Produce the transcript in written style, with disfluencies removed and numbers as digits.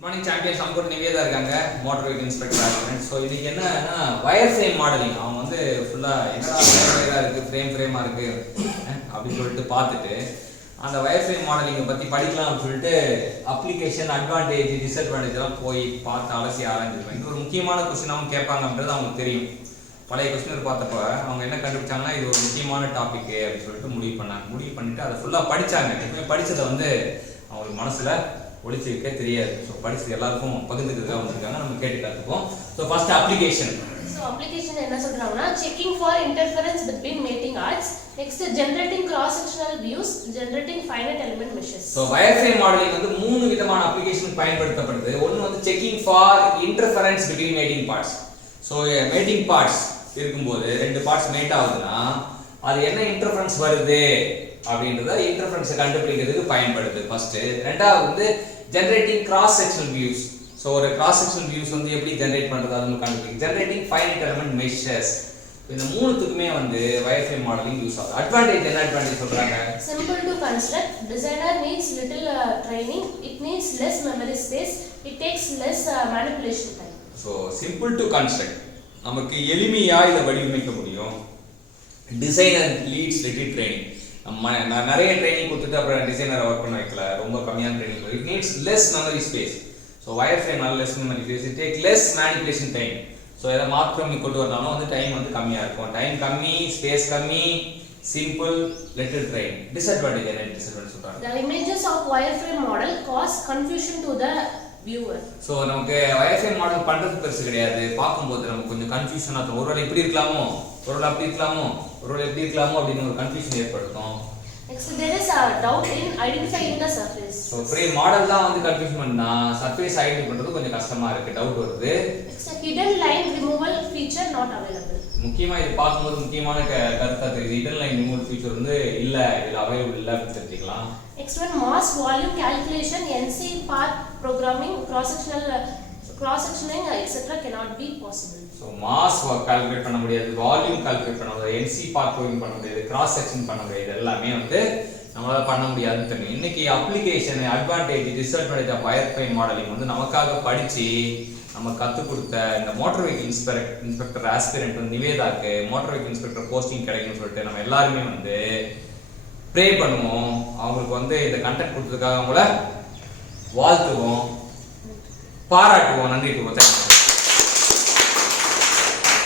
Good morning champions. அவங்க கூட நிவேதா இருக்காங்க, motor vehicle inspector aspirant. So இதுக்கு என்னன்னா வயர் ஃப்ரேம் மாடலிங். அவங்க வந்து ஃபுல்லாக என்னடா வயராக இருக்குது, ஃப்ரேமாக இருக்குது அப்படின்னு சொல்லிட்டு பார்த்துட்டு அந்த வயர் ஃப்ரேம் மாடலிங்கை பற்றி படிக்கலாம் அப்படின்னு சொல்லிட்டு அப்ளிகேஷன், அட்வான்டேஜ், டிஸ்அட்வான்டேஜ் எல்லாம் போய் பார்த்து அலசி ஆராய்ஞ்சிருப்பாங்க. இது ஒரு முக்கியமான கொஸ்டின் அவங்க கேட்பாங்க அப்படின்றது அவங்களுக்கு தெரியும். பழைய கொஸ்டினர் பார்த்தப்ப அவங்க என்ன கண்டுபிடிச்சாங்கன்னா இது ஒரு முக்கியமான டாபிக் அப்படின்னு சொல்லிட்டு முடிவு பண்ணிட்டு அதை ஃபுல்லாக படித்தாங்க. எப்பவுமே படித்ததை வந்து அவங்களுக்கு மனசில் ஒழிச்சு வைக்க தெரியாது. ஸோ படிச்சு எல்லாருக்கும் பகிர்ந்துக்கிறதுக்காக வந்திருக்காங்க, நம்ம கேட்டு கற்றுப்போம். So first application. So application என்ன சொல்றாங்கன்னா checking for interference between mating parts, next generating cross sectional views, generating finite element measures. So wire frame modelling வந்து 3 விதமான அப்ளிகேஷன் பயன்படுத்தப்படுது. ஒன்று வந்து checking for interference between mating parts. So mating parts இருக்கும்போது 2 parts mat ஆகுதுன்னா அது என்ன interference வருது அப்படின்றத இன்டர்ஃபரன்ஸை கண்டுபிடிக்கிறதுக்கு பயன்படுது ஃபர்ஸ்ட். ரெண்டாவது வந்து generating cross sectional views. So ஒரு கிராஸ் செக்ஷனல் வியூஸ் வந்து எப்படி ஜெனரேட் பண்ணுறது அது கண்டுபிடிக்கும். Generating finite element measures. இந்த மூணுத்துக்குமே வந்து வயர் ஃப்ரேம் மாடலிங் யூஸ் ஆகுது. அட்வான்டேஜ் என்ன அட்வான்டேஜ் சொல்றாங்க? Simple to construct, designer needs little training, it needs less memory space, it takes less manipulation time. So simple to construct, நமக்கு எளிமையா இதை வடிவமைக்க முடியும். டிசைனர் லீட்ஸ் லிட்டில் ட்ரைனிங், நம்ம நிறைய ட்ரைனிங் கொடுத்துட்டு அப்புறம் டிசைனரை ஒர்க் பண்ண வைக்கல, ரொம்ப கம்மியான training. It needs less memory space. So wire ஃப்ரேம்னால less memory space, it take less manipulation time. So இதை மாற்றி கொண்டு வரனாலும் வந்து டைம் வந்து கம்மியாக இருக்கும். டைம் கம்மி, ஸ்பேஸ் கம்மி, சிம்பிள், லிட்டில் ட்ரைன். டிஸ்அட்வான்டேஜ் என்ன? டிஸ்அட்வான்டேஜ் சொல்றாங்க. The images of wireframe model cause confusion to the viewer. So நமக்கு வயர் ஃப்ரேம் மாடல் பண்றது பெருசு கிடையாது. பார்க்கும்போது நமக்கு கொஞ்சம் கன்ஃபியூஷன் ஆகும். ஒருவேளை இப்படி இருக்கலாமோ, ஒருவேளை அப்படி இருக்கலாமோ, ஒருவேளை எப்படி இருக்கலாமோ அப்படின்னு ஒரு கன்ஃபியூஷன் ஏற்படுத்தும். Next there is a doubt in identifying the surface. So Fray model தான் வந்து கன்ஃபியூஷன் பண்ணா சர்ஃபேஸ் ஐடென்டிஃபை பண்றது கொஞ்சம் கஷ்டமா இருக்கு, டவுட் வருது. Next hidden line removal feature not available. முக்கியமா இது பார்க்கும்போது முக்கியமான கருத்தா தெரியுது. ஹிடன் லைன் ரிமூவல் ஃபீச்சர் வந்து இல்ல, இதுல அவைலபிள் இல்ல அப்படின்னு தெரிஞ்சுக்கலாம். Next one, mass volume calculation, NC path programming, cross sectioning etc cannot be possible. So mass calculate பண்ண முடியாது, வால்யூம் கால்குலேட் பண்ண முடியாது, NC பாத் ப்ரோக்ராமிங் பண்ண முடியாது, கிராஸ் செக்ஷன் பண்ண முடியாது, எல்லாமே வந்து நம்மளால பண்ண முடியாதுன்னு தெரியும். இன்னைக்கு application, advantage, disadvantage of wire frame modelling வந்து நமக்காக படிச்சு நம்ம கற்றுக் கொடுத்த இந்த மோட்டார் வெஹிக்கிள் இன்ஸ்பெக்டர் ஆஸ்பிரண்ட் வந்து நிவேதாக்கு மோட்டார் வெஹிக்கிள் இன்ஸ்பெக்டர் போஸ்டிங் கிடைக்கும்னு சொல்லிட்டு நம்ம எல்லாருமே வந்து ப்ரே பண்ணுவோம். அவங்களுக்கு வந்து இந்த கண்டென்ட் கொடுத்ததுக்காக அவங்கள வாழ்த்துவோம், பாராட்டுவோம், நன்றி கூறுவோம்.